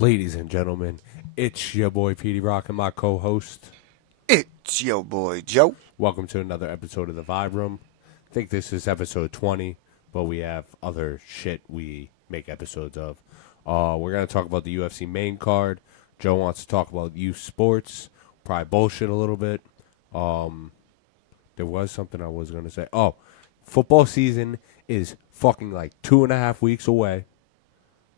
Ladies and gentlemen, it's your boy Petey Rock and my co-host. It's your boy Joe. Welcome to another episode of the Vibe Room. I think this is episode 20, but we have other shit we make episodes of. We're going to talk about the UFC main card. Joe wants to talk about youth sports. Probably bullshit a little bit. There was something I was going to say. Oh, football season is fucking like 2.5 weeks away,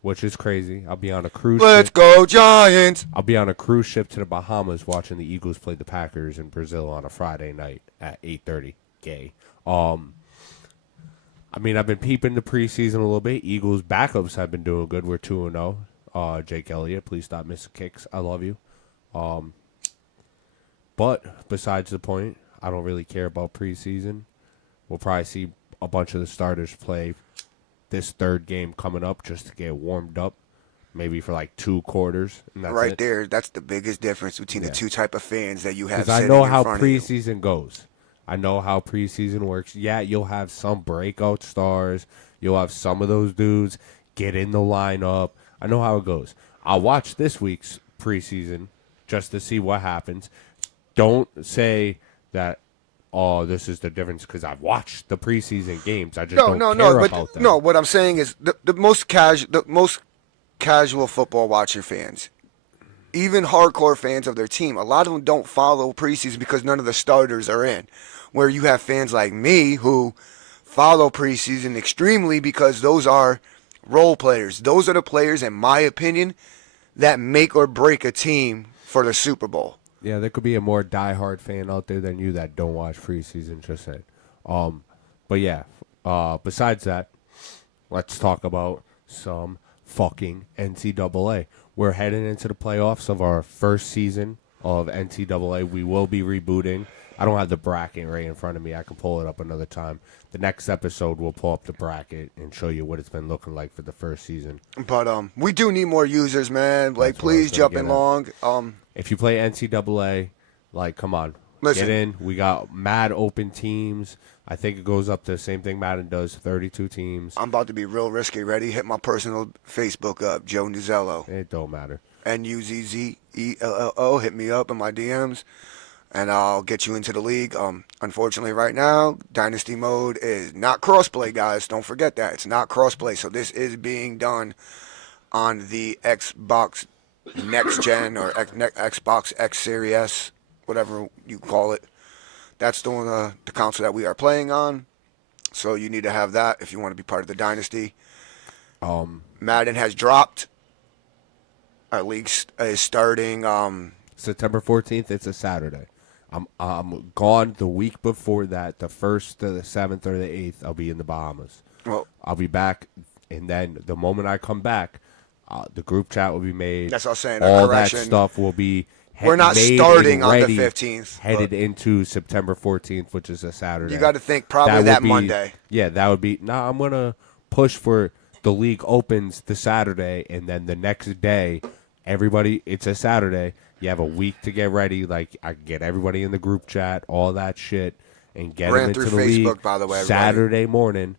which is crazy. I'll be on a cruise Let's ship. go Giants. I'll be on a cruise ship to the Bahamas watching the Eagles play the Packers in Brazil on a Friday night at 8:30. Gay. I've been peeping the preseason a little bit. Eagles backups have been doing good. We're 2-0. Jake Elliott, please stop missing kicks. I love you. But besides the point, I don't really care about preseason. We'll probably see a bunch of the starters play this third game coming up just to get warmed up, maybe for like 2 quarters. And that's Right it. there, that's the biggest difference between the two type of fans that you have. Because I know how preseason goes. I know how preseason works. Yeah, you'll have some breakout stars. You'll have some of those dudes get in the lineup. I know how it goes. I'll watch this week's preseason just to see what happens. Don't say that, oh, this is the difference because I've watched the preseason games. I just don't care about them. No, what I'm saying is the most casual football watcher fans, even hardcore fans of their team, a lot of them don't follow preseason because none of the starters are in. Where you have fans like me who follow preseason extremely because those are role players. Those are the players, in my opinion, that make or break a team for the Super Bowl. Yeah, there could be a more diehard fan out there than you that don't watch preseason, just saying. But yeah, besides that, let's talk about some fucking NCAA. We're heading into the playoffs of our first season of NCAA. We will be rebooting. I don't have the bracket right in front of me. I can pull it up another time. The next episode, we'll pull up the bracket and show you what it's been looking like for the first season. But we do need more users, man. Like, please jump in long. If you play NCAA, like, come on. Listen. Get in. We got mad open teams. I think it goes up to the same thing Madden does, 32 teams. I'm about to be real risky. Ready? Hit my personal Facebook up, Joe Nuzello. It don't matter. Nuzzello. Hit me up in my DMs, and I'll get you into the league. Unfortunately, right now, Dynasty mode is not crossplay, guys. Don't forget that. It's not crossplay. So this is being done on the Xbox Next Gen or Xbox X Series S, whatever you call it. That's the console that we are playing on. So you need to have that if you want to be part of the Dynasty. Madden has dropped. Our league is starting September 14th, it's a Saturday. I'm gone the week before that, the 1st to the 7th or the 8th, I'll be in the Bahamas. Well, I'll be back, and then the moment I come back, the group chat will be made. that's what I'm saying. All that stuff will be We're not made starting and on the ready, 15th. Headed into September 14th, which is a Saturday. You got to think probably that Monday. Yeah, that would be. I'm going to push for the league opens the Saturday, and then the next day, everybody, it's a Saturday. You have a week to get ready. Like, I get everybody in the group chat, all that shit, and get them into the Facebook, league. by the way, Saturday morning,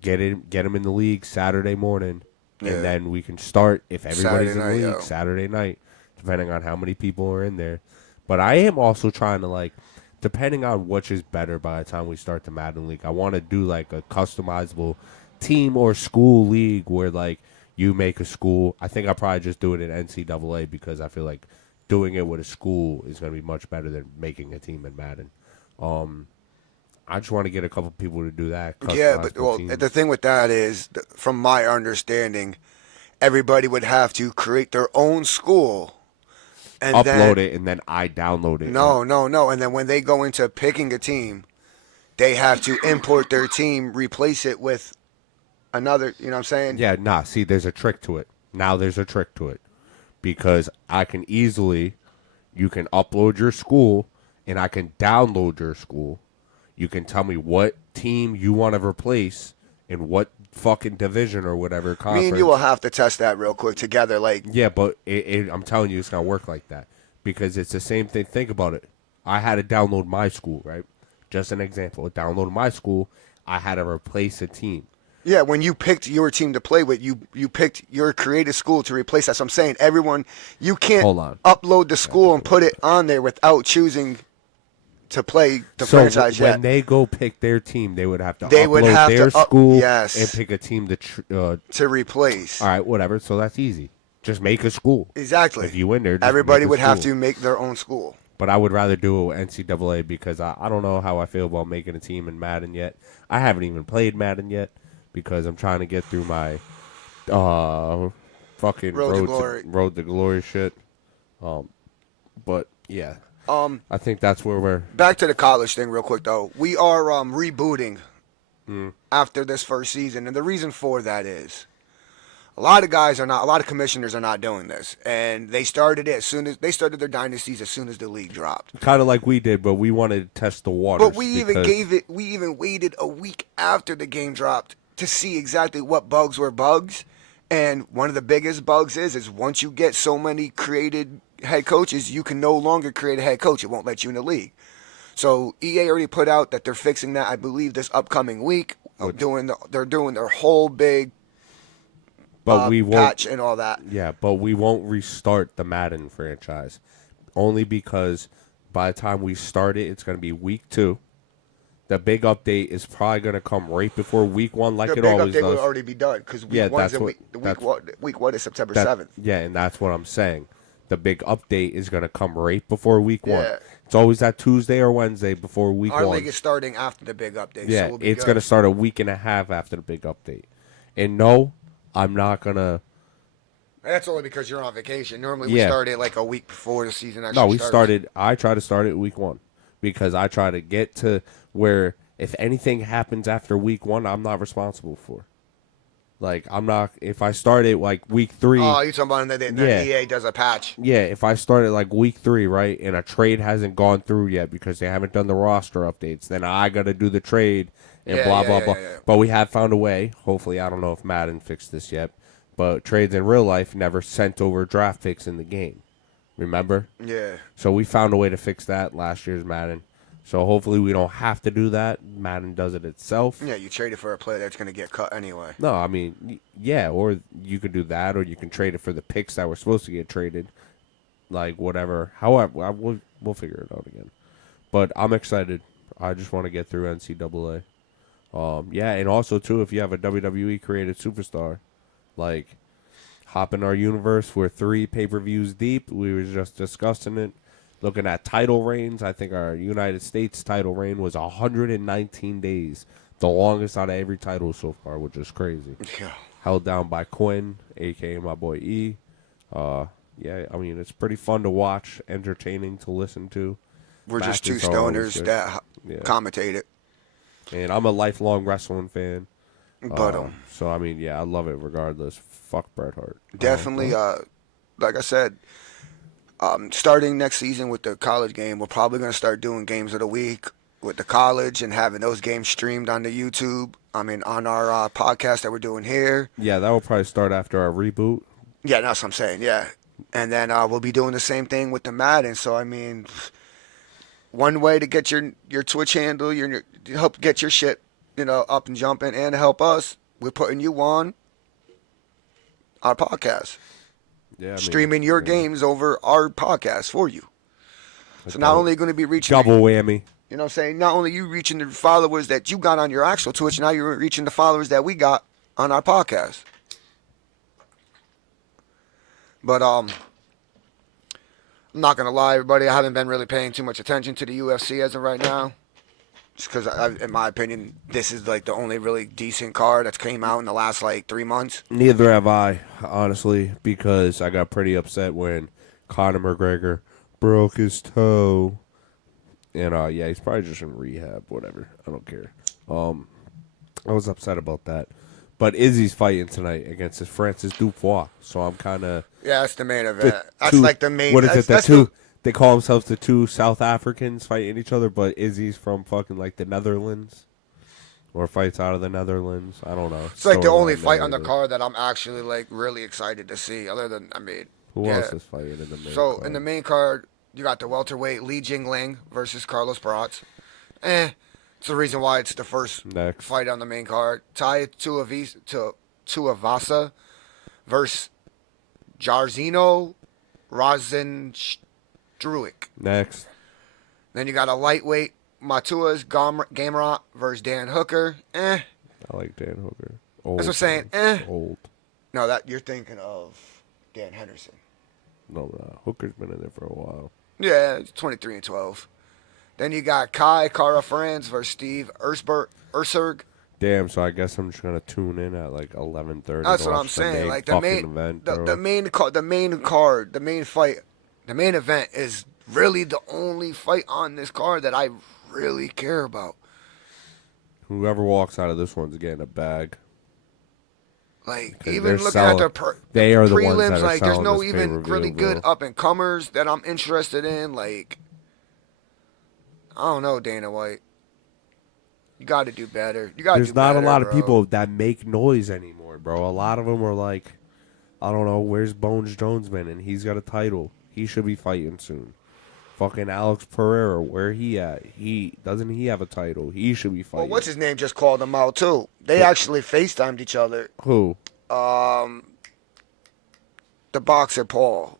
get them in the league Saturday morning, and then we can start if everybody's in the league Saturday night, depending on how many people are in there. But I am also trying to, like, depending on which is better by the time we start the Madden League, I want to do, like, a customizable team or school league where, like, you make a school. I think I'll probably just do it in NCAA because I feel like doing it with a school is going to be much better than making a team in Madden. I just want to get a couple people to do that. Yeah, but the thing with that is, from my understanding, everybody would have to create their own school. And upload it, and then I download it. No. And then when they go into picking a team, they have to import their team, replace it with another, you know what I'm saying? Yeah, see, there's a trick to it. Now there's a trick to it. Because I can easily, you can upload your school, and I can download your school. You can tell me what team you want to replace in what fucking division or whatever conference. Me and you will have to test that real quick together. Like, yeah, but I'm telling you, it's going to work like that. Because it's the same thing. Think about it. I had to download my school, right? Just an example. Download my school. I had to replace a team. Yeah, when you picked your team to play with, you picked your creative school to replace that. So I'm saying everyone, you can't Hold on. upload the school and put it on there without choosing to play the So franchise when yet. they go pick their team, they would have to They would upload have their to school and yes, pick a team to replace. all right, whatever. So that's easy. Just make a school. Exactly. If you win there, just Everybody make a would have school. to make their own school. But I would rather do it with NCAA because I don't know how I feel about making a team in Madden yet. I haven't even played Madden yet because I'm trying to get through my fucking road to glory shit. But yeah, I think that's where we're Back to the college thing real quick though. We are rebooting after this first season, and the reason for that is a lot of commissioners are not doing this, and they started it as soon as they started their dynasties as soon as the league dropped. kind of like we did, but we wanted to test the waters. But we even waited a week after the game dropped to see exactly what bugs were bugs. And one of the biggest bugs is once you get so many created head coaches, you can no longer create a head coach. It won't let you in the league. So EA already put out that they're fixing that, I believe, this upcoming week. They're doing their whole big we won't, patch and all that. Yeah, but we won't restart the Madden franchise. Only because by the time we start it, it's going to be week 2. The big update is probably going to come right before week 1, like it always does. The big update will already be done because week 1 is September 7th. Yeah, and that's what I'm saying. The big update is going to come right before week 1. Yeah. It's always that Tuesday or Wednesday before week 1. Our league is starting after the big update. Yeah, so it's going to start a week and a half after the big update. And no, I'm not going to... That's only because you're on vacation. Normally we start it like a week before the season actually starts. started. I try to start it week 1 because I try to get to where if anything happens after week 1, I'm not responsible for. Like, I'm not, if I start it like week 3. Oh, you're talking about that EA does a patch. Yeah, if I start it like week 3, right, and a trade hasn't gone through yet because they haven't done the roster updates, then I got to do the trade and blah, blah. Yeah. But we have found a way. Hopefully, I don't know if Madden fixed this yet, but trades in real life never sent over draft picks in the game. Remember? Yeah. So we found a way to fix that last year's Madden. So hopefully we don't have to do that. Madden does it itself. Yeah, you trade it for a player that's going to get cut anyway. No, I mean, yeah, or you could do that, or you can trade it for the picks that were supposed to get traded. Like, whatever. However, we'll figure it out again. But I'm excited. I just want to get through NCAA. Yeah, and also, too, if you have a WWE created superstar, like, hop in our universe. We're 3 pay-per-views deep. We were just discussing it. Looking at title reigns, I think our United States title reign was 119 days. The longest out of every title so far, which is crazy. Yeah. Held down by Quinn, a.k.a. my boy E. Yeah, I mean, it's pretty fun to watch, entertaining to listen to. We're just 2 stoners that commentate it. And I'm a lifelong wrestling fan. But so, I mean, yeah, I love it regardless. Fuck Bret Hart. Definitely, like I said, starting next season with the college game, we're probably going to start doing games of the week with the college and having those games streamed on the YouTube. I mean, on our podcast that we're doing here. Yeah, that will probably start after our reboot. Yeah, that's what I'm saying, yeah. And then we'll be doing the same thing with the Madden. So, I mean, one way to get your Twitch handle, help get your shit, up and jumping and help us, we're putting you on our podcast. Yeah, streaming your games over our podcast for you. So not only are you going to be reaching... Double whammy. You know what I'm saying? Not only you reaching the followers that you got on your actual Twitch, now you're reaching the followers that we got on our podcast. But I'm not going to lie, everybody, I haven't been really paying too much attention to the UFC as of right now. Just because, in my opinion, this is like the only really decent card that's came out in the last 3 months. Neither have I, honestly, because I got pretty upset when Conor McGregor broke his toe. And, yeah, he's probably just in rehab, whatever. I don't care. I was upset about that. But Izzy's fighting tonight against Francis Dubois, so I'm kind of... Yeah, that's the main event. That's like the main... What is it, They call themselves the 2 South Africans fighting each other, but Izzy's from fucking the Netherlands, or fights out of the Netherlands. I don't know. It's like the only fight on the card that I'm actually really excited to see. Other than who else is fighting in the main? So card? In the main card, you got the welterweight Li Jingling versus Carlos Prates. It's the reason why it's the first Next. fight on the main card. Tai Tuivasa versus Jairzinho Rozenstruik. Next. Then you got a lightweight Matuas Gamrot versus Dan Hooker. I like Dan Hooker. Old, That's what I'm saying. Old. No, that you're thinking of Dan Henderson. No. Hooker's been in there for a while. Yeah, 23-12. Then you got Kai Kara Franz versus Steve Erserg. Damn, so I guess I'm just gonna tune in at like 11:30. That's what I'm saying. Like the main event, the main card, the main fight, the main event is really the only fight on this card that I really care about. Whoever walks out of this one's getting a bag. Like even looking at the they are the prelims, ones that are like there's selling no this even pay-per-view, really good bro. up and comers that I'm interested in. Like I don't know, Dana White. You got to do better. There's not a lot of people that make noise anymore, bro. A lot of them are like, I don't know, where's Bones Jones been? And he's got a title. He should be fighting soon. Fucking Alex Pereira, where he at? Doesn't he have a title? He should be fighting. Well, what's his name just called him out too? They actually FaceTimed each other. Who? The boxer Paul.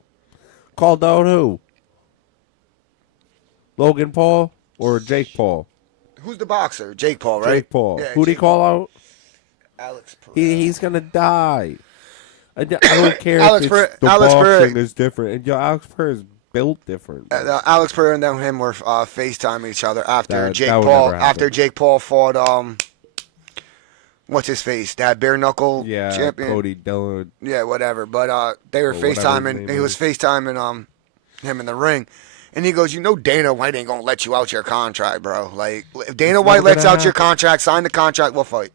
Called out who? Logan Paul or Jake Paul? Who's the boxer? Jake Paul, right? Jake Paul. Yeah, Who'd he call out? Alex Pereira. He's gonna die. I don't care Alex if Pereira, the Alex boxing Pereira. is different. And Alex Pereira's built different. Alex Pereira and him were FaceTiming each other after That Jake would Paul. never happen. After Jake Paul fought what's his face? That bare knuckle champion. Cody Dillon. Yeah, whatever. But they were Or whatever his FaceTiming. name He was is. FaceTiming him in the ring. And he goes, Dana White ain't gonna let you out your contract, bro. Like if Dana White lets out your contract, sign the contract, we'll fight.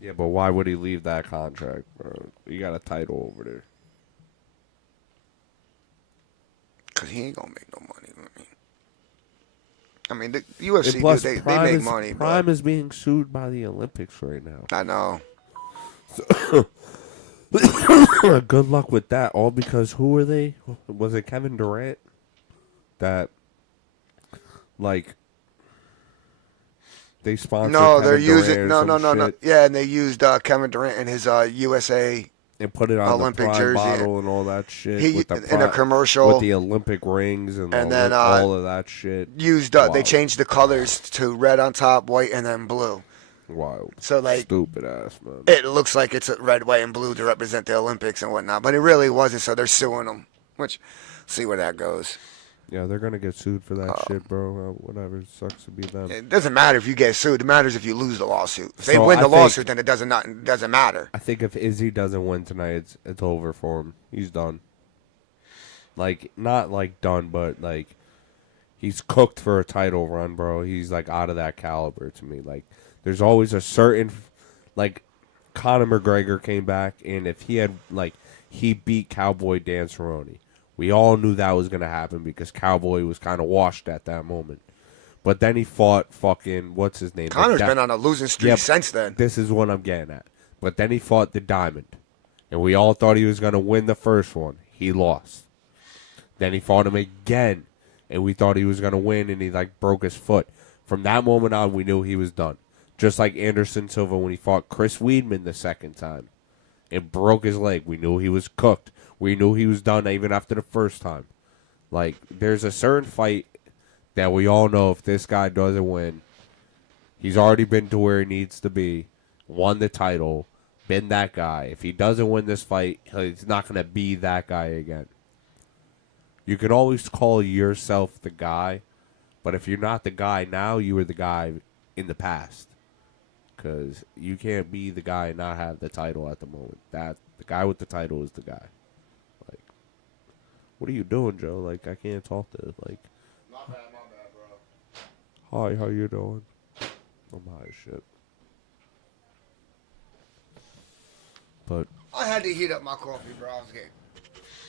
Yeah, but why would he leave that contract, bro? You got a title over there. Cause he ain't gonna make no money. I mean, the UFC, And plus, they Prime make is, money. Prime is being sued by the Olympics right now. I know. Good luck with that. All because who were they? Was it Kevin Durant? That, like, they sponsored. No, Kevin they're using Durant or no. some shit Yeah, and they used Kevin Durant in his USA and put it on Olympic the Prime jersey. bottle and all that shit. He with the in a commercial with the Olympic rings and then all of that shit. used. They changed the colors to red on top, white, and then blue. Wild. So like Stupid ass, man. it looks like it's red, white, and blue to represent the Olympics and whatnot, but it really wasn't. So they're suing them. Which, see where that goes. Yeah, they're gonna get sued for that shit, bro. Whatever, it sucks to be them. It doesn't matter if you get sued. It matters if you lose the lawsuit. If they So win I the think- lawsuit, then it doesn't matter. I think if Izzy doesn't win tonight, it's over for him. He's done. Like, not like done, but like he's cooked for a title run, bro. He's like out of that caliber to me. Like, there's always a certain, like, Conor McGregor came back, and if he had he beat Cowboy Dan Cerrone. We all knew that was gonna happen because Cowboy was kind of washed at that moment. But then he fought fucking what's his name? Conor's been on a losing streak since then. This is what I'm getting at. But then he fought the Diamond, and we all thought he was gonna win the first one. He lost. Then he fought him again, and we thought he was gonna win, and he broke his foot. From that moment on, we knew he was done. Just like Anderson Silva when he fought Chris Weidman the second time, and broke his leg. We knew he was cooked. We knew he was done even after the first time. Like, there's a certain fight that we all know if this guy doesn't win, he's already been to where he needs to be, won the title, been that guy. If he doesn't win this fight, he's not going to be that guy again. You can always call yourself the guy, but if you're not the guy now, you were the guy in the past. Because you can't be the guy and not have the title at the moment. The guy with the title is the guy. What are you doing, Joe? Like, I can't talk to, My bad, bro. Hi, how you doing? I'm high as shit. But I had to heat up my coffee, bro. I was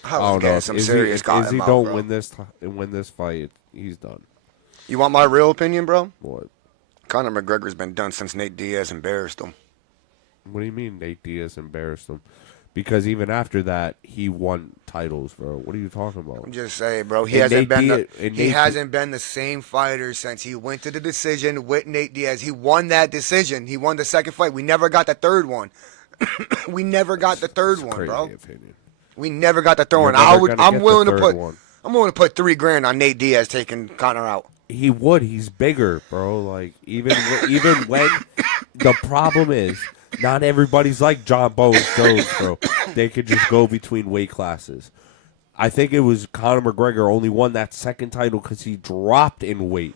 I don't know. getting If some Izzy, serious if Izzy cotton don't mouth, bro. win this fight, he's done. You want my real opinion, bro? What? Conor McGregor's been done since Nate Diaz embarrassed him. What do you mean Nate Diaz embarrassed him? Because even after that, he won titles, bro. What are you talking about? I'm just saying, bro. He hasn't been the same fighter since he went to the decision with Nate Diaz. He won that decision. He won the second fight. We never got the third one. We never got the third one, crazy bro. Opinion. We never got the third one. I'm willing to put $3,000 on Nate Diaz taking Conor out. He would. He's bigger, bro. Like even when the problem is, not everybody's like John Bones Jones, bro. They could just go between weight classes. I think it was Conor McGregor only won that second title because he dropped in weight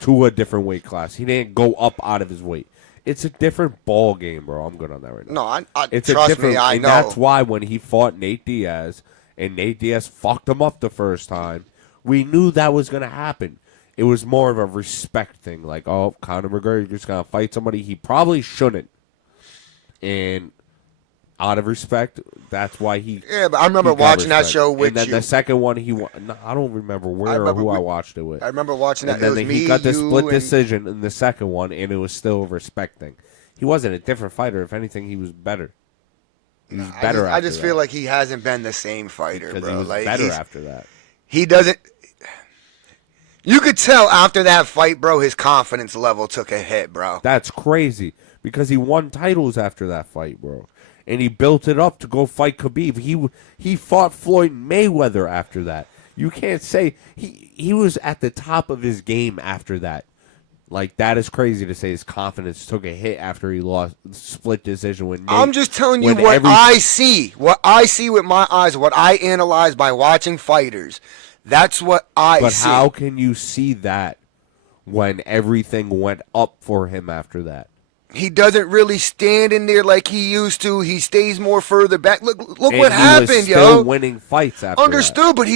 to a different weight class. He didn't go up out of his weight. It's a different ball game, bro. I'm good on that right now. No, it's trust a different, me, I and know. That's why when he fought Nate Diaz and Nate Diaz fucked him up the first time, we knew that was going to happen. It was more of a respect thing. Like, oh, Conor McGregor just going to fight somebody he probably shouldn't. And out of respect, that's why he... Yeah, but I remember watching that show with you. And then the second one, I don't remember where or who I watched it with. I remember watching that. And then he got the split decision in the second one, and it was still a respect thing. He wasn't a different fighter. If anything, he was better. He was better after that. I just feel like he hasn't been the same fighter, because bro. He was better after that. He doesn't... You could tell after that fight, bro, his confidence level took a hit, bro. That's crazy. Because he won titles after that fight, bro. And he built it up to go fight Khabib. He fought Floyd Mayweather after that. You can't say... He was at the top of his game after that. Like, that is crazy to say his confidence took a hit after he lost split decision with Nate. I'm just telling you what I see. What I see with my eyes. What I analyze by watching fighters. That's what I see. But how can you see that when everything went up for him after that? He doesn't really stand in there like he used to. He stays more further back. Look what happened, he was still winning fights after Understood, that. But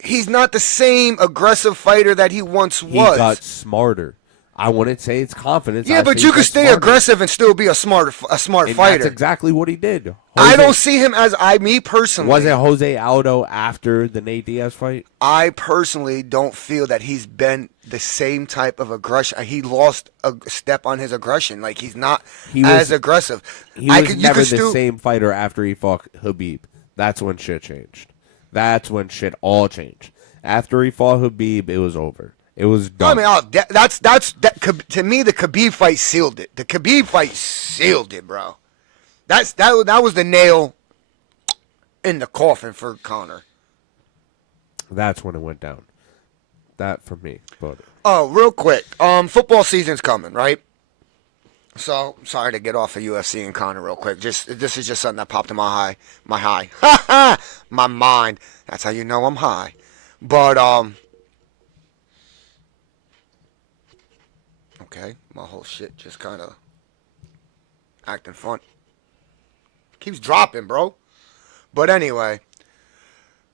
he's not the same aggressive fighter that he once was. He got smarter. I wouldn't say it's confidence. Yeah, but you could stay aggressive and still be a smart fighter. That's exactly what he did. I don't see him as me personally. Wasn't Jose Aldo after the Nate Diaz fight? I personally don't feel that he's been the same type of aggression. He lost a step on his aggression. Like he's not as aggressive. He was never the same fighter after he fought Khabib. That's when shit changed. That's when shit all changed. After he fought Khabib, it was over. It was done. I mean, that's to me the Khabib fight sealed it. The Khabib fight sealed it, bro. That was the nail in the coffin for Conor. That's when it went down. That for me. But oh, real quick. Football season's coming, right? So sorry to get off of UFC and Conor real quick. This is just something that popped in my mind. That's how you know I'm high. But okay, my whole shit just kind of acting fun. Keeps dropping, bro. But anyway,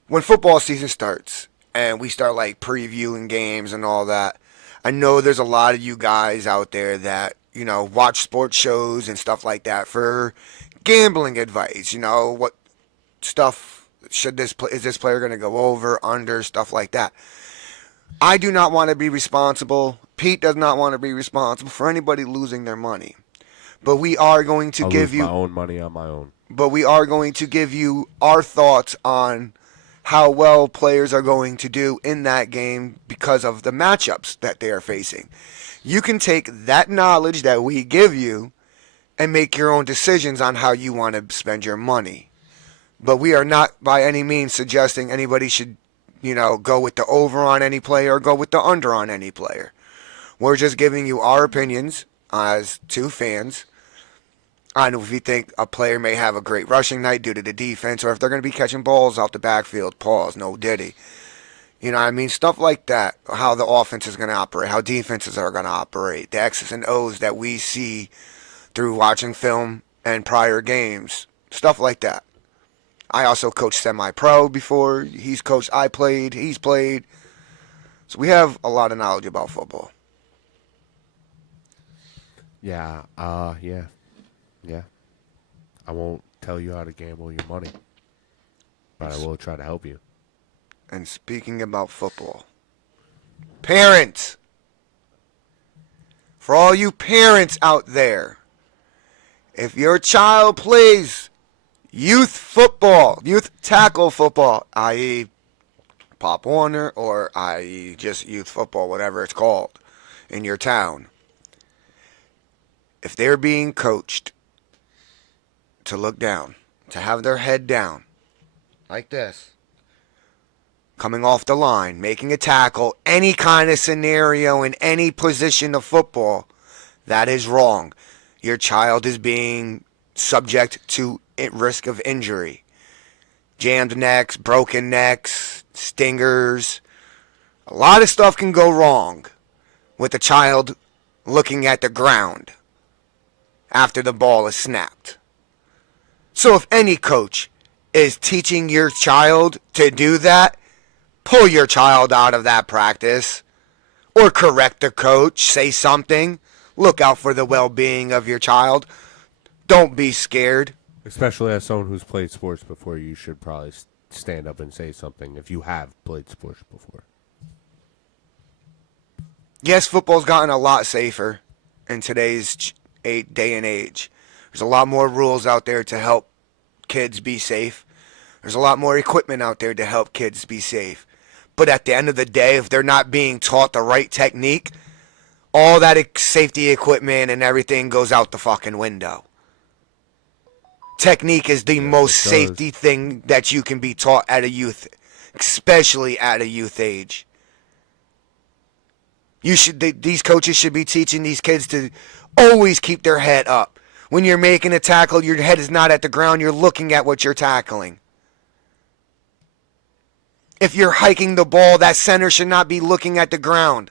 when football season starts and we start like previewing games and all that, I know there's a lot of you guys out there that, you know, watch sports shows and stuff like that for gambling advice. You know, what stuff is this player going to go over, under, stuff like that. I do not want to be responsible. Pete does not want to be responsible for anybody losing their money. But we are going to give you my own money on my own. But we are going to give you our thoughts on how well players are going to do in that game because of the matchups that they are facing. You can take that knowledge that we give you and make your own decisions on how you want to spend your money. But we are not by any means suggesting anybody should, you know, go with the over on any player or go with the under on any player. We're just giving you our opinions as two fans on if we think a player may have a great rushing night due to the defense, or if they're going to be catching balls out the backfield. Pause. No diddy. You know what I mean? Stuff like that. How the offense is going to operate. How defenses are going to operate. The X's and O's that we see through watching film and prior games. Stuff like that. I also coached semi-pro before. He's coached. I played. He's played. So we have a lot of knowledge about football. Yeah. Yeah. I won't tell you how to gamble your money, but I will try to help you. And speaking about football, parents, for all you parents out there, if your child plays youth football, youth tackle football, i.e. Pop Warner, or i.e. just youth football, whatever it's called, in your town. If they're being coached to look down, to have their head down, like this, coming off the line, making a tackle, any kind of scenario in any position of football, that is wrong. Your child is being subject to risk of injury. Jammed necks, broken necks, stingers. A lot of stuff can go wrong with a child looking at the ground after the ball is snapped. So if any coach is teaching your child to do that, pull your child out of that practice, or correct the coach, say something. Look out for the well-being of your child. Don't be scared. Especially as someone who's played sports before, you should probably stand up and say something if you have played sports before. Yes, football's gotten a lot safer in today's day and age. There's a lot more rules out there to help kids be safe. There's a lot more equipment out there to help kids be safe. But at the end of the day, if they're not being taught the right technique, all that safety equipment and everything goes out the fucking window. Technique is the most safety thing that you can be taught at a youth, especially at a youth age. These coaches should be teaching these kids to always keep their head up. When you're making a tackle, your head is not at the ground. You're looking at what you're tackling. If you're hiking the ball, that center should not be looking at the ground.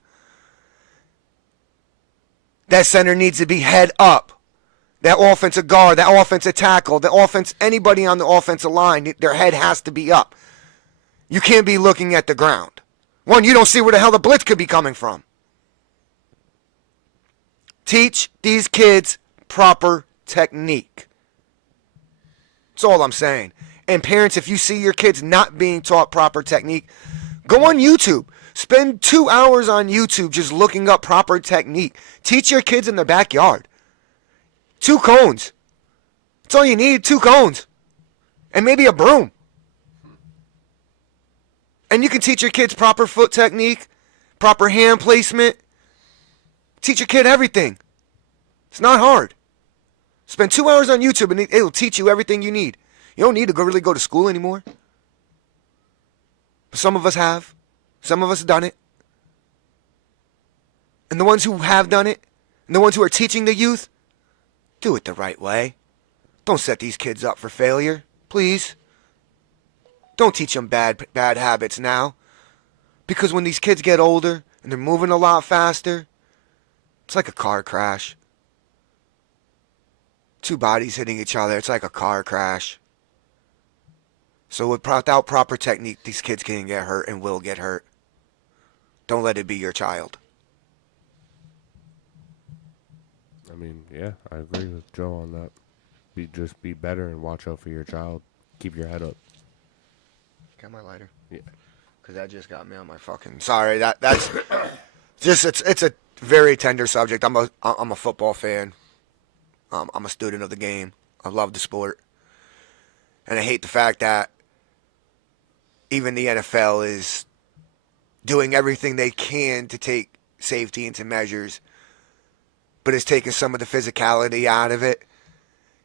That center needs to be head up. That offensive guard, that offensive tackle, anybody on the offensive line, their head has to be up. You can't be looking at the ground. One, you don't see where the hell the blitz could be coming from. Teach these kids proper technique. That's all I'm saying. And parents, if you see your kids not being taught proper technique, go on YouTube. Spend 2 hours on YouTube just looking up proper technique. Teach your kids in their backyard. 2 cones. That's all you need, 2 cones. And maybe a broom. And you can teach your kids proper foot technique, proper hand placement. Teach your kid everything. It's not hard. Spend 2 hours on YouTube and it'll teach you everything you need. You don't need to really go to school anymore. But some of us have. Some of us have done it. And the ones who have done it, and the ones who are teaching the youth, do it the right way. Don't set these kids up for failure, please. Don't teach them bad habits now. Because when these kids get older and they're moving a lot faster, it's like a car crash. 2 bodies hitting each other, it's like a car crash. So without proper technique, these kids can get hurt and will get hurt. Don't let it be your child. I mean, yeah, I agree with Joe on that. Just be better and watch out for your child. Keep your head up. Got my lighter? Yeah. Because that just got me on my fucking... Sorry, that's... just, it's a very tender subject. I'm a football fan. I'm a student of the game. I love the sport. And I hate the fact that even the NFL is doing everything they can to take safety into measures, but it's taking some of the physicality out of it.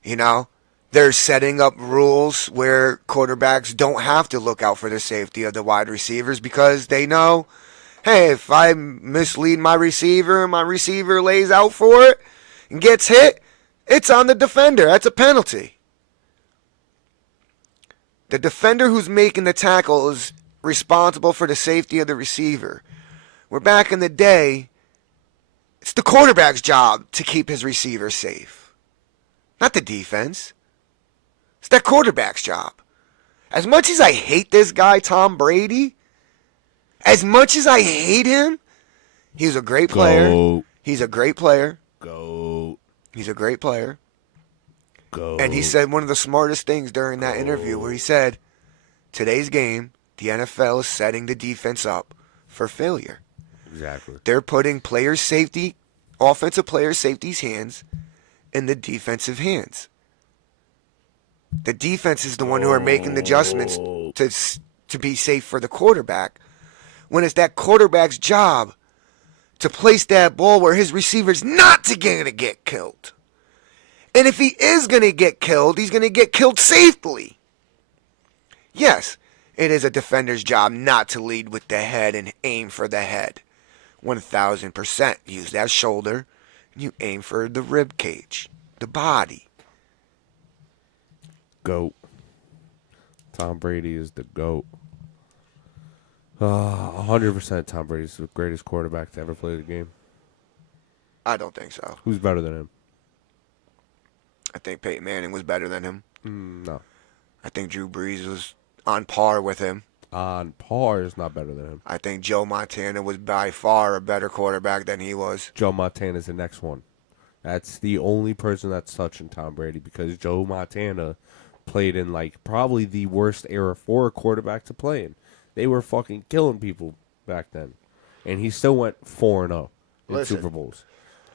You know? They're setting up rules where quarterbacks don't have to look out for the safety of the wide receivers because they know, hey, if I mislead my receiver lays out for it and gets hit, it's on the defender. That's a penalty. The defender who's making the tackle is responsible for the safety of the receiver. Where back in the day, it's the quarterback's job to keep his receiver safe. Not the defense. It's that quarterback's job. As much as I hate this guy, Tom Brady, as much as I hate him, he's a great player. Go. He's a great player. Go. He's a great player. Go. And he said one of the smartest things during that interview where he said, today's game, the NFL is setting the defense up for failure. Exactly. They're putting offensive player safety's hands in the defensive hands. The defense is the one who are making the adjustments to be safe for the quarterback. When it's that quarterback's job to place that ball where his receiver's not going to get killed. And if he is going to get killed, he's going to get killed safely. Yes, it is a defender's job not to lead with the head and aim for the head. 1,000%. Use that shoulder and you aim for the rib cage, the body. GOAT. Tom Brady is the GOAT. 100% Tom Brady's the greatest quarterback to ever play the game. I don't think so. Who's better than him? I think Peyton Manning was better than him. No. I think Drew Brees was on par with him. On par is not better than him. I think Joe Montana was by far a better quarterback than he was. Joe Montana is the next one. That's the only person that's touching Tom Brady because Joe Montana played in like probably the worst era for a quarterback to play in. They were fucking killing people back then. And he still went 4-0 in Super Bowls.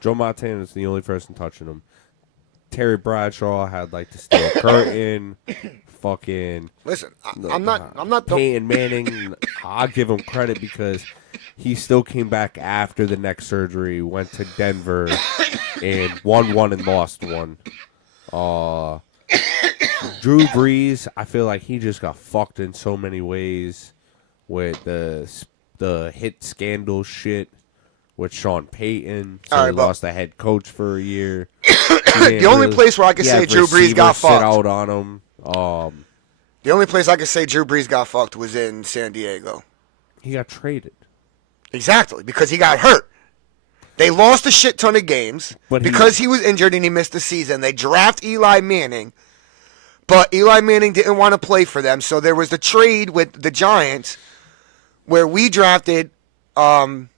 Joe Montana is the only person touching him. Terry Bradshaw had like the steel curtain. Fucking. Listen, I'm not. Peyton Manning, I'll give him credit because he still came back after the neck surgery, went to Denver, and won one and lost one. Drew Brees, I feel like he just got fucked in so many ways with the hit scandal shit with Sean Payton. So he lost the head coach for a year. The only place where I can say Drew Brees got fucked. Out on him. The only place I can say Drew Brees got fucked was in San Diego. He got traded. Exactly, because he got hurt. They lost a shit ton of games because he was injured and he missed the season. They draft Eli Manning, but Eli Manning didn't want to play for them, so there was the trade with the Giants where we drafted. No,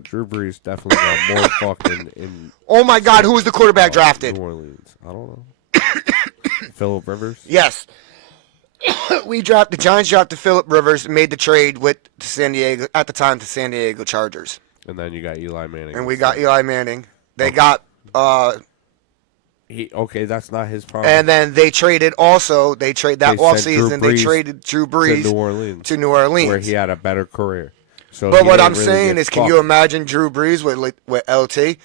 Drew Brees definitely got more fucking in. Oh my God, who was the quarterback drafted? New Orleans. I don't know. Phillip Rivers? Yes. The Giants drafted Phillip Rivers and made the trade with San Diego, at the time, the San Diego Chargers. And then you got Eli Manning. And we got Eli Manning. They got that's not his problem. And then they traded also, that offseason, they traded Drew Brees to New Orleans. Where he had a better career. So but what I'm saying is, can you imagine Drew Brees with LT?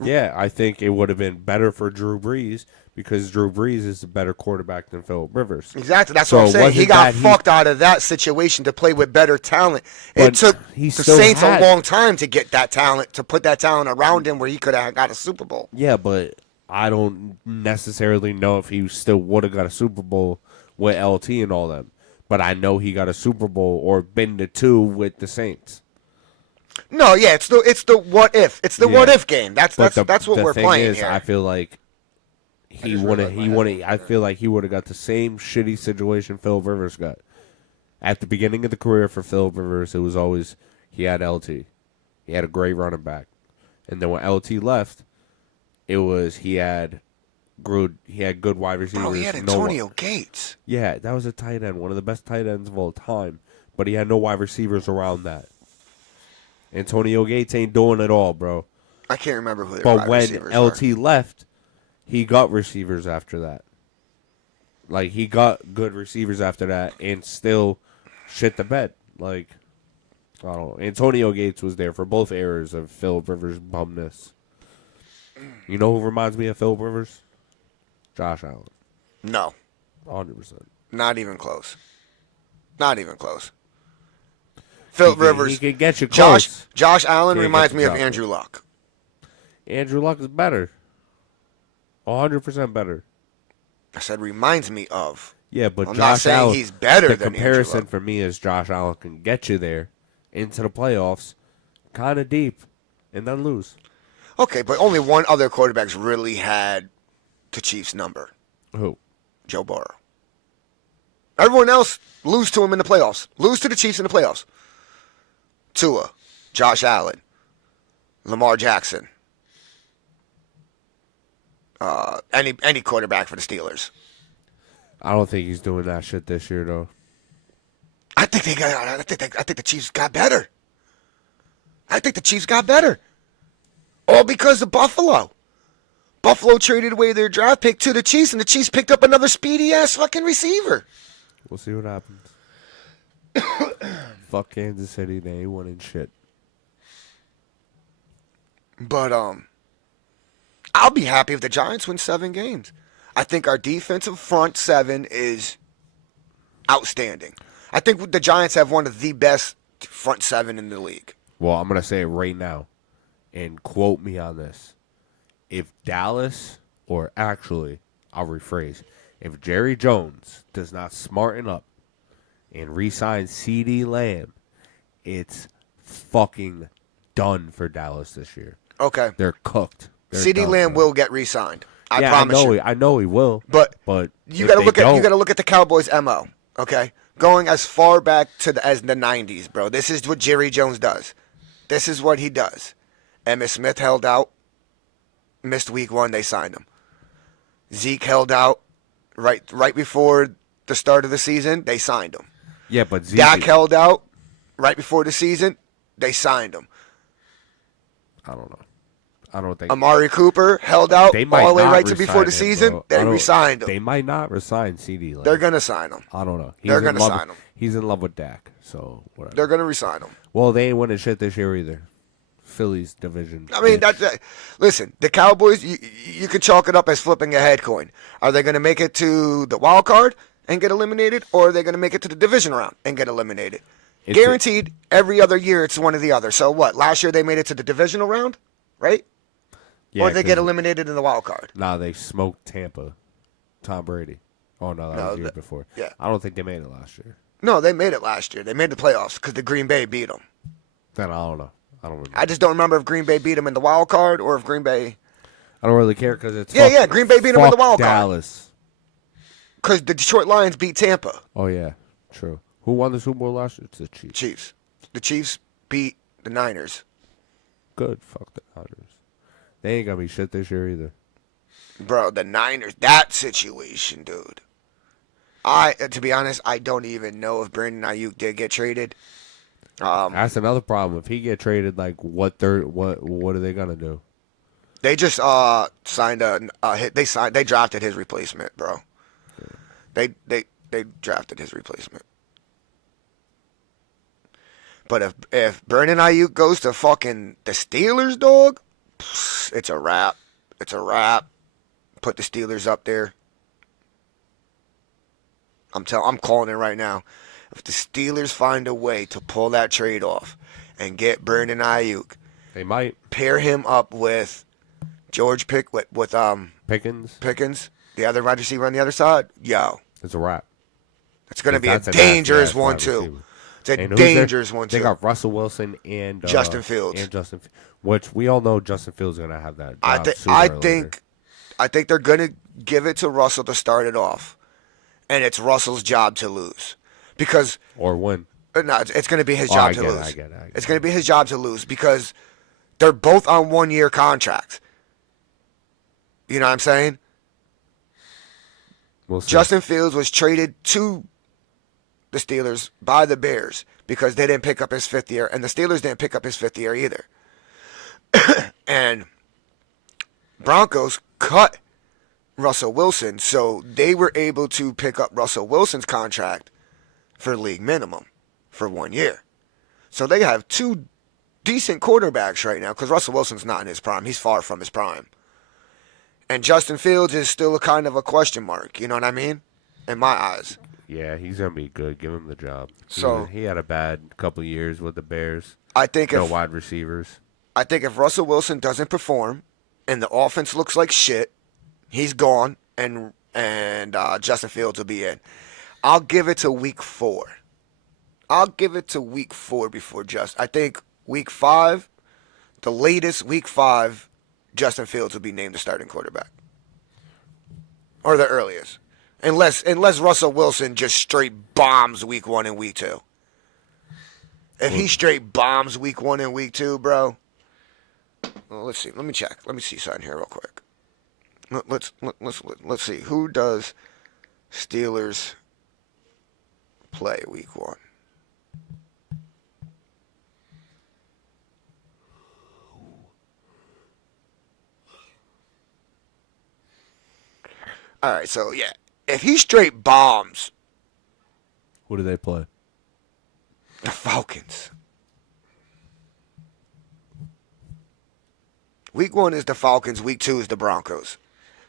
Yeah, I think it would have been better for Drew Brees because Drew Brees is a better quarterback than Phillip Rivers. Exactly. That's what I'm saying. He got fucked out of that situation to play with better talent. It took the Saints a long time to get that talent, to put that talent around him where he could have got a Super Bowl. Yeah, but I don't necessarily know if he still would have got a Super Bowl with LT and all them. But I know he got a Super Bowl or been to two with the Saints. No, yeah, it's the what if. It's the what if game. That's what we're playing here. I feel like I feel like he would have got the same shitty situation Phillip Rivers got. At the beginning of the career for Phillip Rivers, it was always he had LT. He had a great running back. And then when LT left, it was he had good wide receivers. Bro, he had Antonio Gates. Yeah, that was a tight end, one of the best tight ends of all time. But he had no wide receivers around that. Antonio Gates ain't doing it all, bro. I can't remember who. But when LT left, he got receivers after that. Like he got good receivers after that, and still shit the bed. Like I don't know. Antonio Gates was there for both eras of Phillip Rivers' bumness. You know who reminds me of Phillip Rivers? Josh Allen. No. 100%. Not even close. Not even close. Phillip Rivers. He can get you close. Josh Allen reminds me of Andrew Luck. Andrew Luck is better. 100% better. I said reminds me of. Yeah, but I'm Josh not saying Allen, he's better the than Andrew comparison Luck. for me is Josh Allen can get you there into the playoffs kind of deep and then lose. Okay, but only one other quarterback's really had the Chiefs' number. Who? Joe Burrow. Everyone else lose to him in the playoffs. Lose to the Chiefs in the playoffs. Tua, Josh Allen, Lamar Jackson, any quarterback for the Steelers. I don't think he's doing that shit this year though. I think the Chiefs got better. I think the Chiefs got better. All because of Buffalo. Buffalo traded away their draft pick to the Chiefs, and the Chiefs picked up another speedy-ass fucking receiver. We'll see what happens. Fuck Kansas City. They ain't winning shit. But, I'll be happy if the Giants win 7 games. I think our defensive front 7 is outstanding. I think the Giants have one of the best front 7 in the league. Well, I'm going to say it right now, and quote me on this. If Dallas, or actually, I'll rephrase, if Jerry Jones does not smarten up and re-sign CeeDee Lamb, it's fucking done for Dallas this year. Okay. They're cooked. CeeDee Lamb will get re-signed. I promise you. I know he will. But you got to look at the Cowboys' MO. Okay, going as far back as the 90s, bro. This is what Jerry Jones does. This is what he does. Emmitt Smith held out, missed week 1. They signed him. Zeke held out right before the start of the season. They signed him. Yeah, but Zeke, Dak held out right before the season. They signed him. I don't know. I don't think Amari Cooper held out all the way right to before the season. Bro. They re-signed him. They might not resign CeeDee Lamb. They're gonna sign him. I don't know. They're gonna sign him. He's in love with Dak, so whatever. They're gonna re-sign him. Well, they ain't winning shit this year either. Phillies division. I mean, listen, the Cowboys. You can chalk it up as flipping a head coin. Are they gonna make it to the wild card and get eliminated, or are they gonna make it to the division round and get eliminated? Guaranteed. Every other year, it's one or the other. So what? Last year they made it to the divisional round, right? Yeah, or they get eliminated in the wild card. Nah, they smoked Tampa. Tom Brady. Oh, no, that was the year before. Yeah. I don't think they made it last year. No, they made it last year. They made the playoffs because the Green Bay beat them. Then I don't know. I don't remember. I just don't remember if Green Bay beat them in the wild card or if Green Bay... I don't really care because it's... Yeah, Green Bay beat them in the wild card. Dallas. Because the Detroit Lions beat Tampa. Oh, yeah. True. Who won the Super Bowl last year? It's the Chiefs. Chiefs. The Chiefs beat the Niners. Good. Fuck the Niners. They ain't gonna be shit this year either. Bro, the Niners, that situation, dude. To be honest, I don't even know if Brandon Ayuk did get traded. That's another problem. If he get traded, like what are they gonna do? They just signed they drafted his replacement, bro. Yeah. They drafted his replacement. But if Brandon Ayuk goes to fucking the Steelers, dog, it's a wrap. It's a wrap. Put the Steelers up there. I'm calling it right now. If the Steelers find a way to pull that trade off and get Brandon Ayuk, they might pair him up with George Pickens, the other wide receiver on the other side. Yo, it's a wrap. It's gonna be a dangerous one too. It's a dangerous one too. They got Russell Wilson and Justin Fields. Which we all know Justin Fields is gonna have that. I think they're gonna give it to Russell to start it off, and it's Russell's job to lose, because or win. No, it's gonna be his job to lose. I get it. It's gonna be his job to lose because they're both on 1-year contracts. You know what I'm saying? We'll see. Justin Fields was traded to the Steelers by the Bears because they didn't pick up his 5th year, and the Steelers didn't pick up his 5th year either. And Broncos cut Russell Wilson, so they were able to pick up Russell Wilson's contract for league minimum for 1 year. So they have 2 decent quarterbacks right now because Russell Wilson's not in his prime. He's far from his prime. And Justin Fields is still a kind of a question mark. You know what I mean? In my eyes. Yeah, he's going to be good. Give him the job. So he had a bad couple of years with the Bears. I think no wide receivers. I think if Russell Wilson doesn't perform and the offense looks like shit, he's gone and Justin Fields will be in. I'll give it to week 4. I'll give it to week 4 before I think week 5, the latest week 5, Justin Fields will be named the starting quarterback. Or the earliest. Unless Russell Wilson just straight bombs week 1 and week 2. If he straight bombs week 1 and week 2, bro. Well, let's see. Let me check. Let me see something here real quick. Let's see. Who does Steelers play week 1? All right, so yeah, if he straight bombs Who do they play? the Falcons, week 1 is the Falcons, week 2 is the Broncos.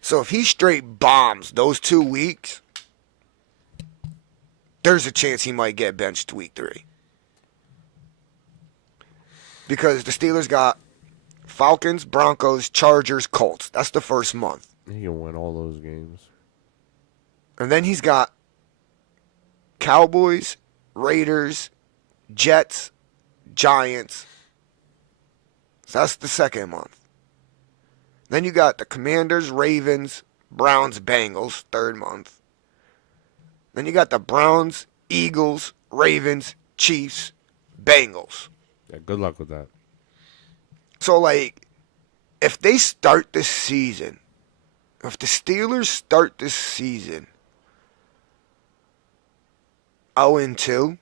So if he straight bombs those 2 weeks, there's a chance he might get benched week 3. Because the Steelers got Falcons, Broncos, Chargers, Colts. That's the first month. He can win all those games. And then he's got Cowboys, Raiders, Jets, Giants. So that's the second month. Then you got the Commanders, Ravens, Browns, Bengals, third month. Then you got the Browns, Eagles, Ravens, Chiefs, Bengals. Yeah, good luck with that. So, like, if they start this season, if the Steelers start this season 0-2,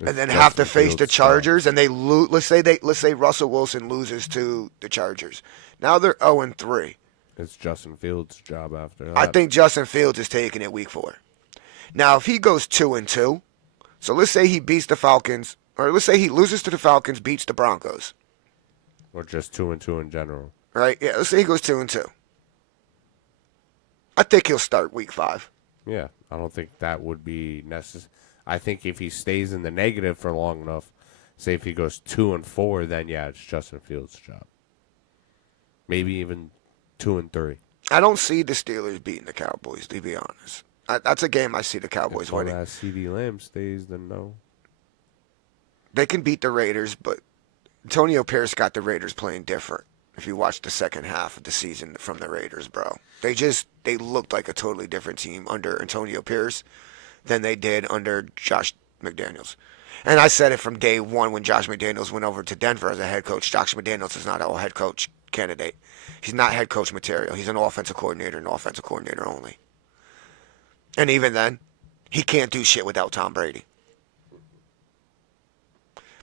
and then have to face the Chargers, and they lose. Let's say Russell Wilson loses to the Chargers. Now they're 0-3. It's Justin Fields' job after that. I think Justin Fields is taking it week 4. Now, if he goes 2-2, so let's say he beats the Falcons, or let's say he loses to the Falcons, beats the Broncos, or just 2-2 in general. right? Yeah, let's say he goes 2-2. I think he'll start week 5. Yeah, I don't think that would be necessary. I think if he stays in the negative for long enough, say if he goes 2-4, then yeah, it's Justin Fields' job. Maybe even 2-3. I don't see the Steelers beating the Cowboys, to be honest. That's a game I see the Cowboys winning. If CeeDee Lamb stays, then no. They can beat the Raiders, but Antonio Pierce got the Raiders playing different. If you watch the second half of the season from the Raiders, bro. They looked like a totally different team under Antonio Pierce than they did under Josh McDaniels. And I said it from day one when Josh McDaniels went over to Denver as a head coach. Josh McDaniels is not a head coach candidate. He's not head coach material. He's an offensive coordinator and offensive coordinator only. And even then, he can't do shit without Tom Brady.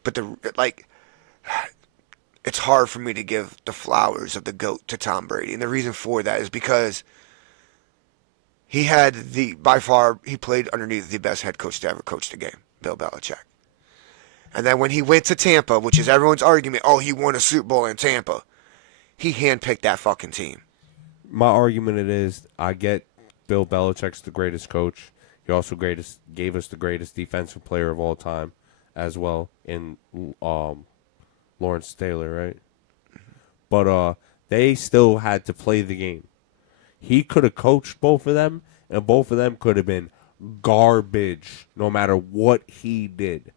But it's hard for me to give the flowers of the GOAT to Tom Brady. And the reason for that is because he had he played underneath the best head coach to ever coach the game, Bill Belichick. And then when he went to Tampa, which is everyone's argument, oh, he won a Super Bowl in Tampa, he handpicked that fucking team. My argument is, I get Bill Belichick's the greatest coach. He also gave us the greatest defensive player of all time as well in Lawrence Taylor, right? But they still had to play the game. He could have coached both of them, and both of them could have been garbage no matter what he did.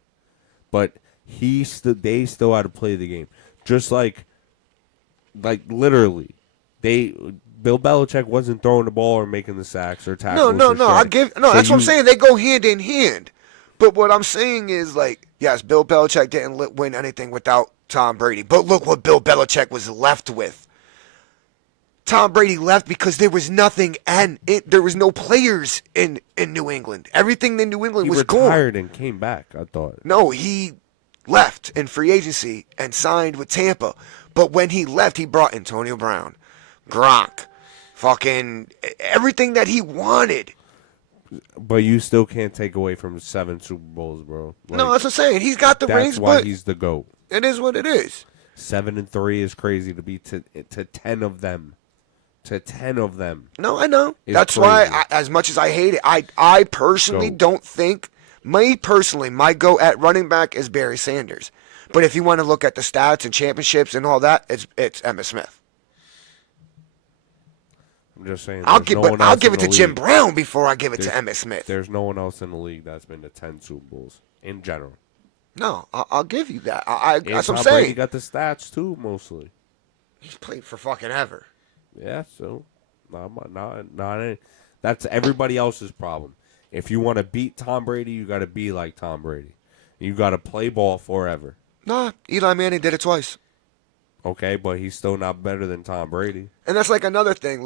But they still had to play the game. Just like literally, Bill Belichick wasn't throwing the ball or making the sacks or tackles. No. That's what I'm saying. They go hand in hand. But what I'm saying is, yes, Bill Belichick didn't win anything without Tom Brady. But look what Bill Belichick was left with. Tom Brady left because there was nothing, and there was no players in New England. Everything in New England was gone. He retired and came back, I thought. No, he left in free agency and signed with Tampa. But when he left, he brought Antonio Brown, Gronk, fucking everything that he wanted. But you still can't take away from 7 Super Bowls, bro. No, that's what I'm saying. He's got the rings, but that's why he's the GOAT. It is what it is. 7-3 is crazy to be to 10 of them. To 10 of them. No, I know. That's crazy. Why, as much as I hate it, I personally don't think, my GOAT at running back is Barry Sanders. But if you want to look at the stats and championships and all that, it's Emmitt Smith. I'm just saying. I'll give it to Jim Brown before I give it to Emmitt Smith. There's no one else in the league that's been to 10 Super Bowls in general. No, I'll give you that. That's what I'm saying. saying. Brady got the stats too, mostly. He's played for fucking ever. Yeah, so not that's everybody else's problem. If you want to beat Tom Brady, you got to be like Tom Brady. You got to play ball forever. Nah, Eli Manning did it twice. Okay, but he's still not better than Tom Brady. And that's another thing.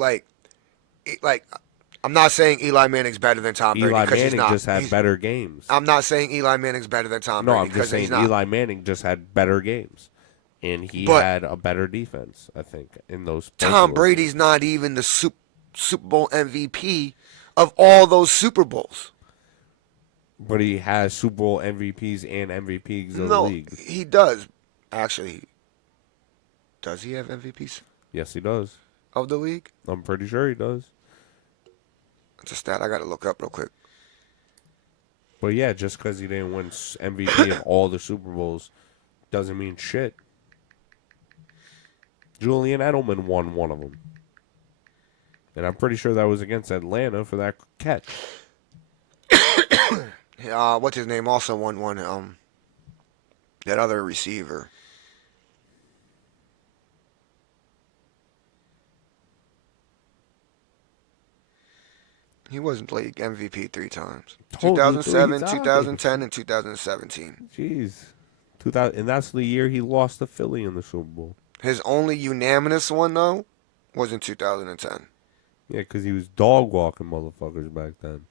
I'm not saying Eli Manning's better than Tom Brady because he's not. Eli Manning just had better games. I'm not saying Eli Manning's better than Tom Brady. No, I'm just saying Eli Manning just had better games. And he had a better defense, I think, in those. Tom Brady's not even the Super Bowl MVP of all those Super Bowls. But he has Super Bowl MVPs and MVPs of the league. He does. Actually, does he have MVPs? Yes, he does. Of the league? I'm pretty sure he does. It's a stat I got to look up real quick. But yeah, just because he didn't win MVP in all the Super Bowls doesn't mean shit. Julian Edelman won one of them. And I'm pretty sure that was against Atlanta for that catch. What's his name also won one. That other receiver. He wasn't league MVP 3 times. 2007, 2010, and 2017. Jeez. 2000, and that's the year he lost to Philly in the Super Bowl. His only unanimous one, though, was in 2010. Yeah, because he was dog walking motherfuckers back then.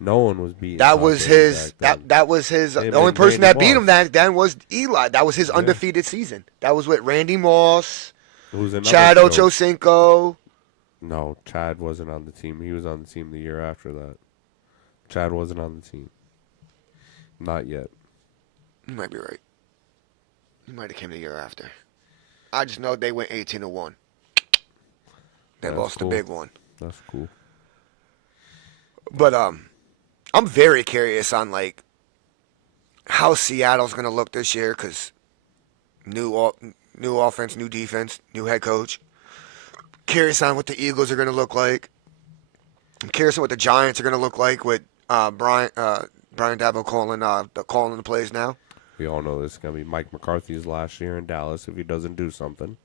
No one was beating. That was his. That was his. The only person that beat him back then was Eli. That was his undefeated season. That was with Randy Moss, Chad Ochocinco. No, Chad wasn't on the team. He was on the team the year after that. Chad wasn't on the team. Not yet. You might be right. He might have came the year after. I just know they went 18-1. They lost the big one. That's cool. But I'm very curious on like how Seattle's gonna look this year because new offense, new defense, new head coach. Curious on what the Eagles are gonna look like. I'm curious on what the Giants are gonna look like with Brian Daboll calling the plays now. We all know this is gonna be Mike McCarthy's last year in Dallas if he doesn't do something.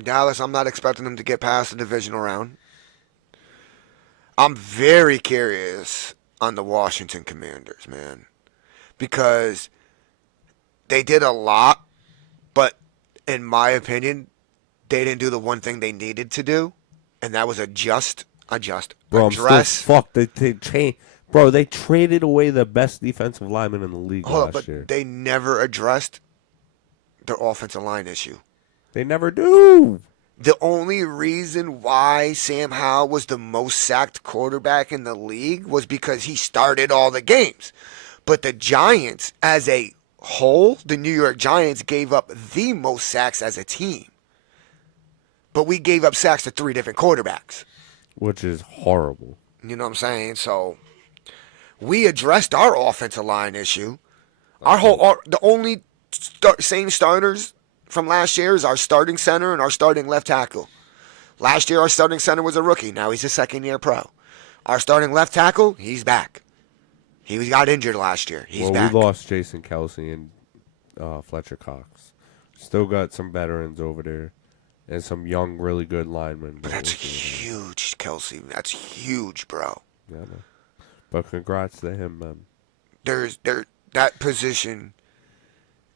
Dallas, I'm not expecting them to get past the divisional round. I'm very curious on the Washington Commanders, man. Because they did a lot, but in my opinion, they didn't do the one thing they needed to do, and that was adjust. Bro, address. They traded away the best defensive lineman in the league last year. They never addressed their offensive line issue. They never do. The only reason why Sam Howell was the most sacked quarterback in the league was because he started all the games. But the Giants, as a whole, the New York Giants gave up the most sacks as a team. But we gave up sacks to 3 different quarterbacks. Which is horrible. You know what I'm saying? So we addressed our offensive line issue. The only same starters from last year is our starting center and our starting left tackle. Last year, our starting center was a rookie. Now he's a second-year pro. Our starting left tackle, he's back. He got injured last year. He's back. We lost Jason Kelsey and Fletcher Cox. Still got some veterans over there and some young, really good linemen. But that's huge, Kelsey. That's huge, bro. Yeah, I know. But congrats to him, man. That position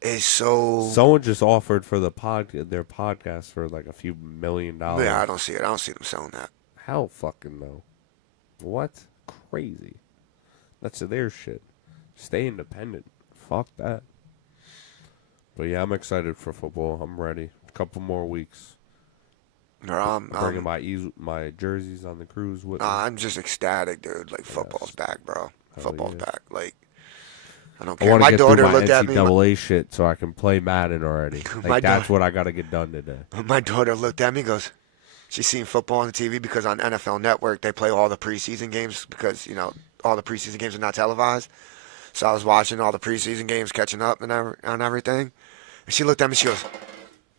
is so. Someone just offered for their podcast for like a few $1 million. Yeah, I don't see it. I don't see them selling that. Hell fucking no. What? Crazy. That's their shit. Stay independent. Fuck that. But yeah, I'm excited for football. I'm ready. A couple more weeks. I'm bringing my jerseys on the cruise with me. I'm just ecstatic, dude. Like, football's back, bro. Football's back. Like, I don't care. My daughter looked at me. NCAA shit so I can play Madden already. Like, that's what I got to get done today. My daughter looked at me and goes, she's seen football on the TV because on NFL Network they play all the preseason games because, you know, all the preseason games are not televised. So I was watching all the preseason games, catching up and on everything. And she looked at me, she goes,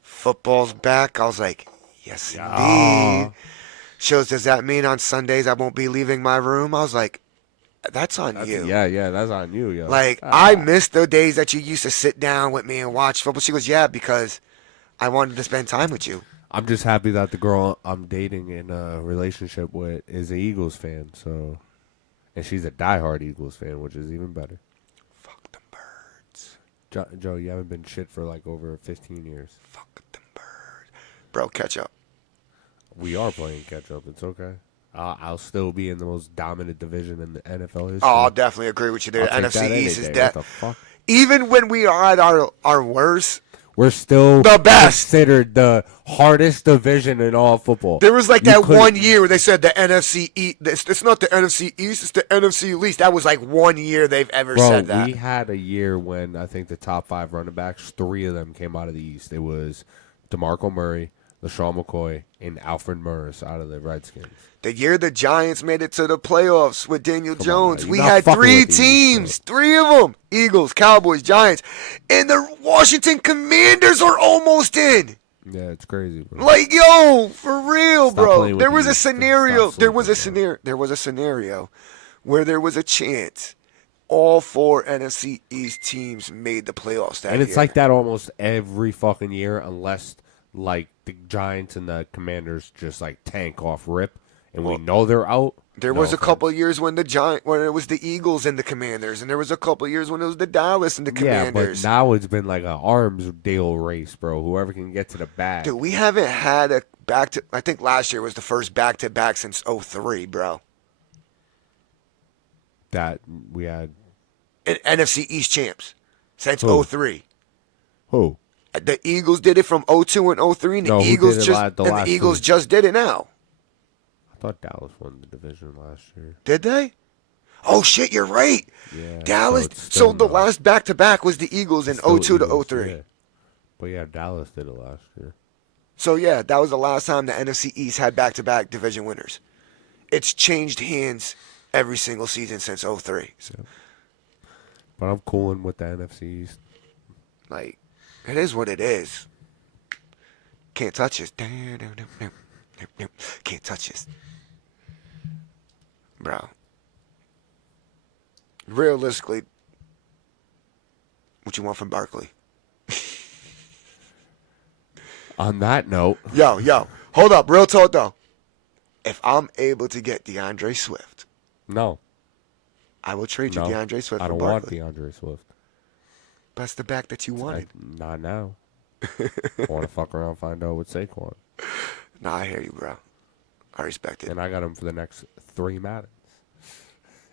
football's back? I was like, yes, indeed. She goes, does that mean on Sundays I won't be leaving my room? I was like, that's you. Yeah, that's on you, yo. Like, I miss the days that you used to sit down with me and watch football. She goes, yeah, because I wanted to spend time with you. I'm just happy that the girl I'm dating in a relationship with is an Eagles fan, so, and she's a diehard Eagles fan, which is even better. Fuck them birds. Joe, you haven't been shit for like over 15 years. Fuck them birds. Bro, catch up. We are playing catch up. It's okay. I'll still be in the most dominant division in the NFL history. Oh, I'll definitely agree with you there. NFC East is dead. What the fuck? Even when we are at our worst, We're still the best. considered the hardest division in all football. There was like that 1 year where they said the NFC East. It's not the NFC East, it's the NFC least. That was like 1 year they've ever said that. We had a year when I think the top 5 running backs, 3 of them came out of the East. It was DeMarco Murray, LaShawn McCoy, and Alfred Morris out of the Redskins. The year the Giants made it to the playoffs with Daniel Jones, we had 3 teams, 3 of them: Eagles, Cowboys, Giants, and the Washington Commanders are almost in. Yeah, it's crazy, bro. Like, yo, for real, Stop bro. There was a East. scenario. Stop There was a sleeping, scenario where there was a chance all 4 NFC East teams made the playoffs that year. And it's like that almost every fucking year, unless like the Giants and the Commanders just like tank off rip, and we know they're out. There was a couple of years when when it was the Eagles and the Commanders, and there was a couple of years when it was the Dallas and the Commanders. Yeah, but now it's been like an arms deal race, bro. Whoever can get to the bag. Dude, we haven't had a I think last year was the first back-to-back since 2003, bro. That we had And NFC East champs since 2003. Who? The Eagles did it from 2002 and 2003, and the Eagles just did it now. I thought Dallas won the division last year. Did they? Oh shit, you're right. Yeah. Dallas. So the last back-to-back was the Eagles in 2002 to 2003. Yeah. But yeah, Dallas did it last year. So yeah, that was the last time the NFC East had back-to-back division winners. It's changed hands every single season since 2003. So. Yeah. But I'm cooling with the NFC East. Like, it is what it is. Can't touch us. Can't touch us. Bro. Realistically, what you want from Barkley? On that note. Yo. Hold up. Real talk, though. If I'm able to get DeAndre Swift. No. I will trade you DeAndre Swift for Barkley. I don't want DeAndre Swift. That's the back that you wanted. Not now. I want to fuck around and find out with Saquon. Nah, I hear you, bro. I respect it. And I got him for the next 3 Maddens.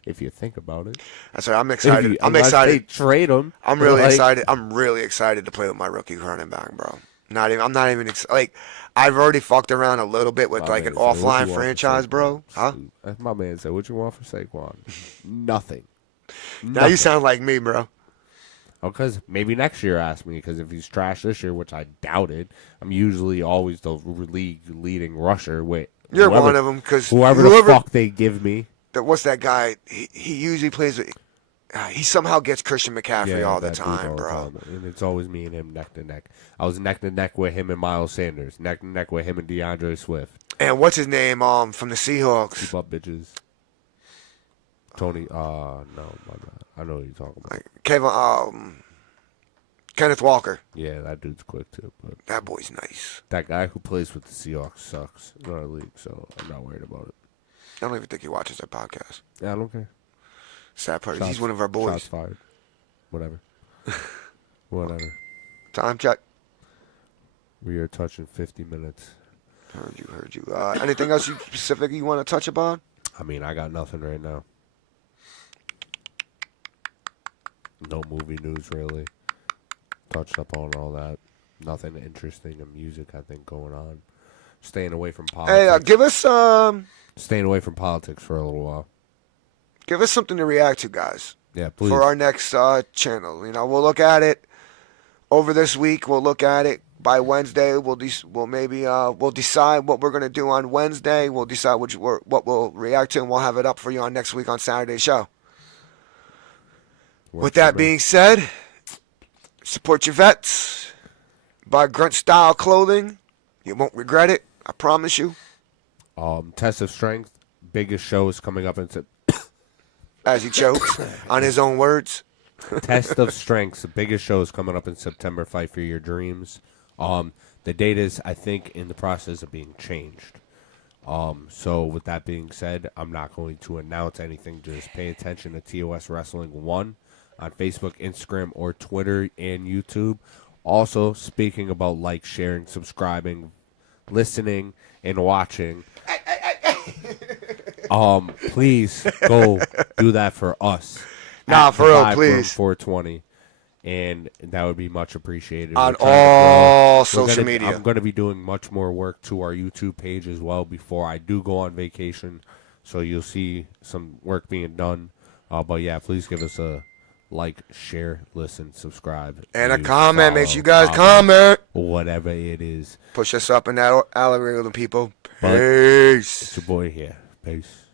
If you think about it. That's right. I'm excited. I'm excited. They trade him. I'm really excited. I'm really excited to play with my rookie running back, bro. I'm not even like. I've already fucked around a little bit with like an offline franchise, bro. Huh? That's my man said. What you want for Saquon? Nothing. Now you sound like me, bro. Oh, because maybe next year ask me. Because if he's trash this year, which I doubted, I'm usually always the league leading rusher. You're one of them. Because whoever the fuck they give me. What's that guy? He usually plays with. He somehow gets Christian McCaffrey all the time, bro. And it's always me and him neck to neck. I was neck to neck with him and Miles Sanders. Neck to neck with him and DeAndre Swift. And what's his name? From the Seahawks. Keep up, bitches. Tony. No, I know what you're talking about. Kenneth Walker. Yeah, that dude's quick too. But that boy's nice. That guy who plays with the Seahawks sucks in our league, so I'm not worried about it. I don't even think he watches our podcast. Yeah, I don't care. Sad part. He's one of our boys. Shots fired. Whatever. Whatever. Time check. We are touching 50 minutes. Heard you. Anything else specific you want to touch upon? I mean, I got nothing right now. No movie news, really. Touched up on all that. Nothing interesting in music, I think, going on. Staying away from politics. Hey, give us Staying away from politics for a little while. Give us something to react to, guys. Yeah, please. For our next channel. We'll look at it over this week. We'll look at it by Wednesday. We'll decide what we're going to do on Wednesday. We'll decide what we'll react to, and we'll have it up for you on next week on Saturday's show. With that being said, support your vets. Buy Grunt Style clothing. You won't regret it. I promise you. Test of Strength. Biggest show is coming up in September. As he chokes on his own words. Test of Strengths. The biggest show is coming up in September. Fight for your dreams. The date is, I think, in the process of being changed. So with that being said, I'm not going to announce anything. Just pay attention to TOS Wrestling 1 on Facebook, Instagram, or Twitter and YouTube. Also, speaking about like, sharing, subscribing, listening, and watching. Please go do that for us. Nah, for real, please. 420. and that would be much appreciated. On all social media. I'm going to be doing much more work to our YouTube page as well before I do go on vacation, so you'll see some work being done. But yeah, please give us a like, share, listen, subscribe, and a view, comment. follow, Make sure you guys comment. Whatever it is. Push us up in that algorithm, people. But Peace. it's your boy here. Peace.